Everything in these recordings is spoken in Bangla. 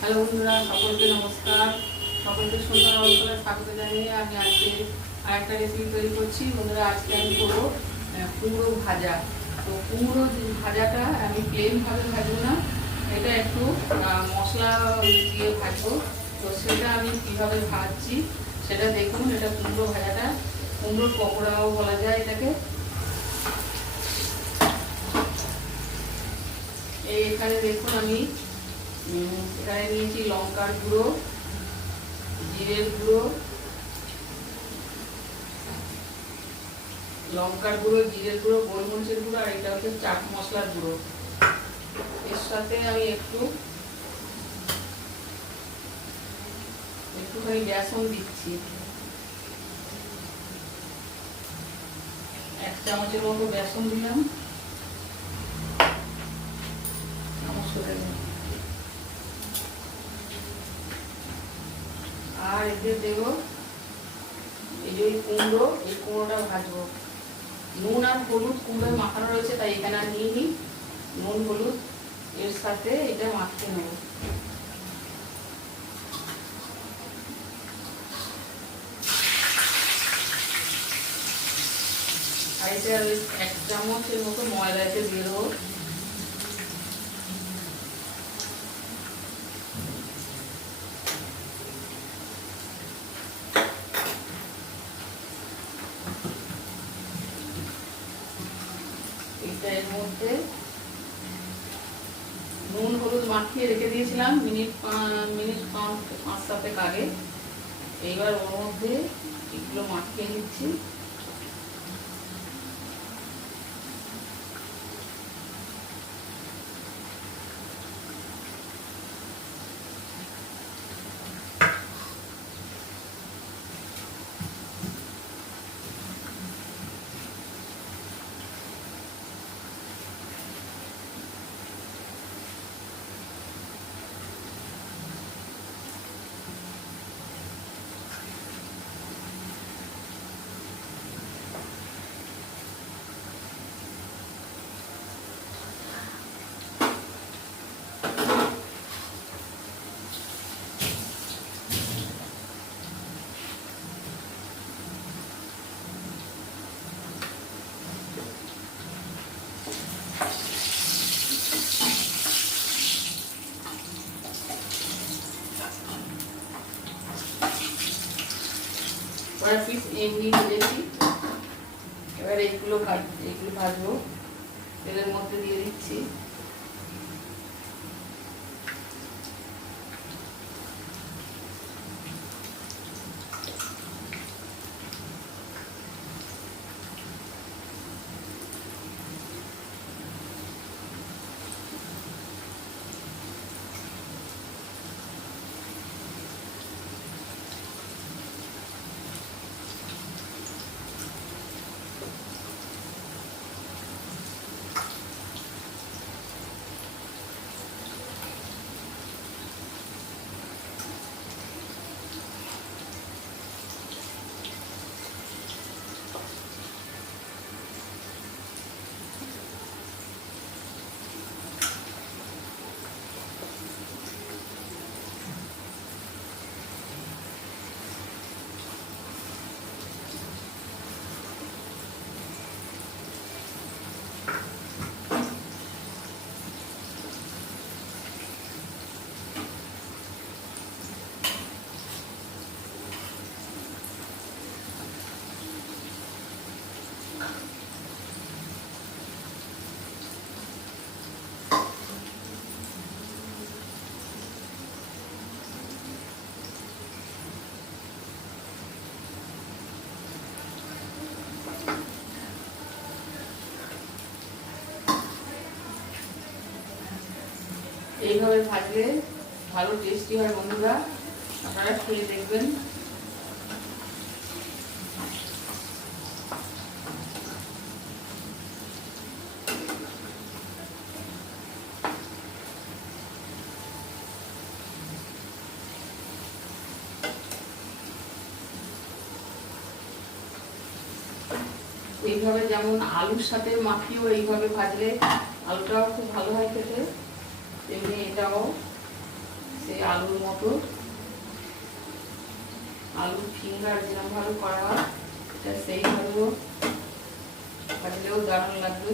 হ্যালো বন্ধুরা, সকলকে নমস্কার। সকলকে সুন্দর অঞ্চলে স্বাগত জানিয়ে আমি আজকে আরেকটা রেসিপি তৈরি করছি। বন্ধুরা, আজকে আমি করবো কুমড়ো ভাজা। তো কুমড়ো ভাজাটা আমি প্লেনভাবে ভাজবো না, এটা একটু মশলা দিয়ে ভাজবো। তো সেটা আমি কীভাবে ভাজছি সেটা দেখুন। এটা কুমড়ো ভাজাটা, কুমড়োর পকোড়াও বলা যায় এটাকে। এখানে দেখুন আমি এখানে নিয়েছি লঙ্কার গুঁড়ো, জিরের গুঁড়ো, গোলমরিচের গুঁড়ো, আর এটা হচ্ছে চাট মশলার গুঁড়ো। এর সাথে আমি একটুখানি বেসন দিচ্ছি, 1 চামচের মতো বেসন দিলাম। আর এতে দেব এই যে কুমড়োটা ভাজবো। নুন আর হলুদ কুমড়োয় মাখানো রয়েছে, তাই এখানে আর নিয়ে নিই নুন হলুদ। এর সাথে এটা মাখতে নেব। আর এটা 1 চামচের মতো ময়দা এতে দিয়ে দেবো। এর মধ্যে নুন হলুদ মাখিয়ে রেখে দিয়েছিলাম মিনিট 5-7 আগে। এইবার ওর মধ্যে এগুলো মাখিয়ে নিচ্ছি। পিস এমনি ভেজেছি। এবার এইগুলো ভাজবো। তেলের মধ্যে দিয়ে দিচ্ছি। এইভাবে ভাজলে ভালো টেস্টি হয় বন্ধুরা, আপনারা খেয়ে দেখবেন। এইভাবে যেমন আলুর সাথে মাখিয়েও এইভাবে ভাজলে আলুটাও খুব ভালো হয় খেতে, তেমনি এটাও সেই আলুর মতো আলু ফিঙ্গার যেরকম ভাবে করা হয় এটা সেইভাবেও ভাজলেও দারুণ লাগবে।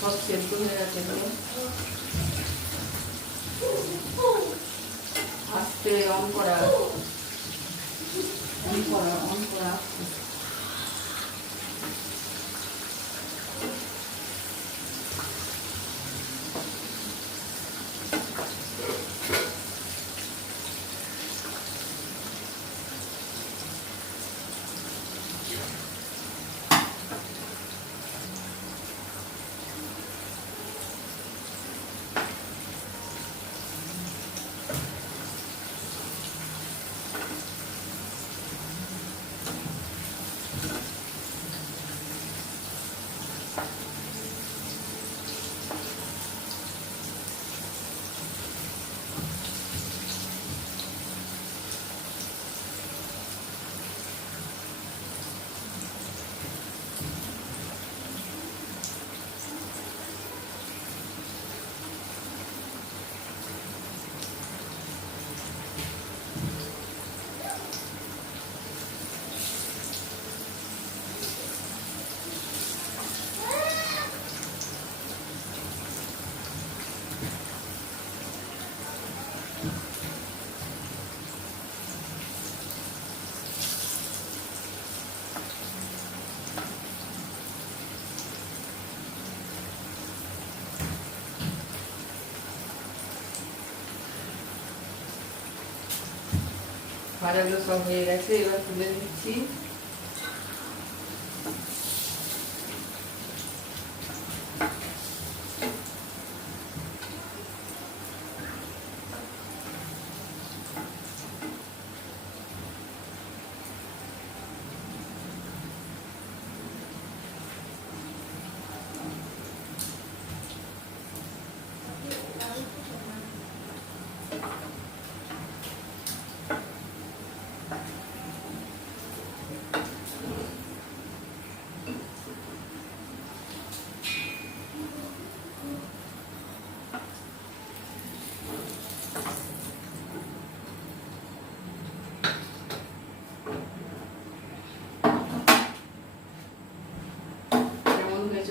সব সেদ্ধ হয়ে গেছে, আস্তে অন করা অন করা। ভাজাগুলো সব হয়ে গেছে, এবার তুলে দিচ্ছি।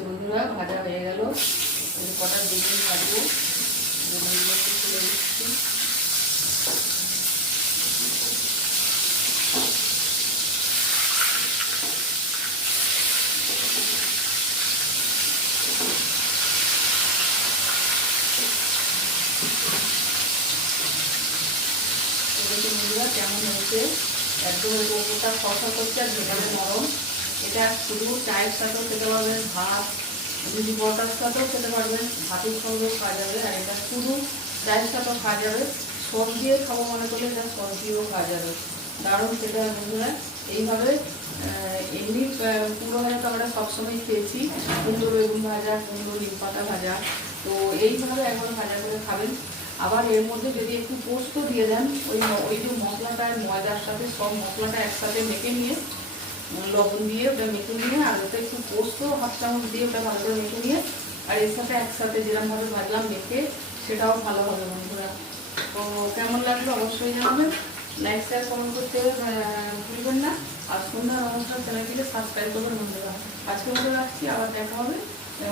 বন্ধুরা ভাজা হয়ে গেল, কটা বেগুন ভাজবো, বেগুনগুলো তুলে দিচ্ছি। বন্ধুরা কেমন হয়েছে, একদম ওটা খসা করছে আর ভেতরে নরম। এটা শুধু চায়ের সাথেও খেতে পারবেন, ভাত রুটি পরোটার সাথেও খেতে পারবেন, ভাতের সঙ্গেও খাওয়া যাবে। আর এটা শুধু চায়ের সাথেও খাওয়া যাবে, সব দিয়ে খাবো মনে করলে এটা সব দিয়েও খাওয়া যাবে, দারুণ খেতে হয় বন্ধুরা। এইভাবে এমনি পুরো ভাজা আমরা সবসময় খেয়েছি, কুমড়ো বেগুন ভাজা, কুমড়ো নিম পাতা ভাজা, তো এইভাবে একবার ভাজা করে খাবেন। আবার এর মধ্যে যদি একটু পোস্ত দিয়ে দেন, ওই যে মশলাটা ময়দার সাথে সব মশলাটা একসাথে মেখে নিয়ে, লবণ দিয়ে ওটা মেখে নিয়ে, আর ওটা একটু পোস্ত হাফ চামচ দিয়ে ওটা ভালো করে মেখে নিয়ে, আর এর সাথে একসাথে যেরকমভাবে ভাজলাম মেখে, সেটাও ভালো হবে বন্ধুরা। তো কেমন লাগলো অবশ্যই জানাবেন, লাইক শেয়ার কমেন্ট করতে ভুলবেন না। আর সন্ধ্যার অনুষ্ঠান চ্যানেলটিকে সাবস্ক্রাইব করবেন বন্ধুরা। আজকের মতো রাখছি, আবার দেখা হবে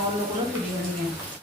অন্য কোনো ভিডিও নিয়ে।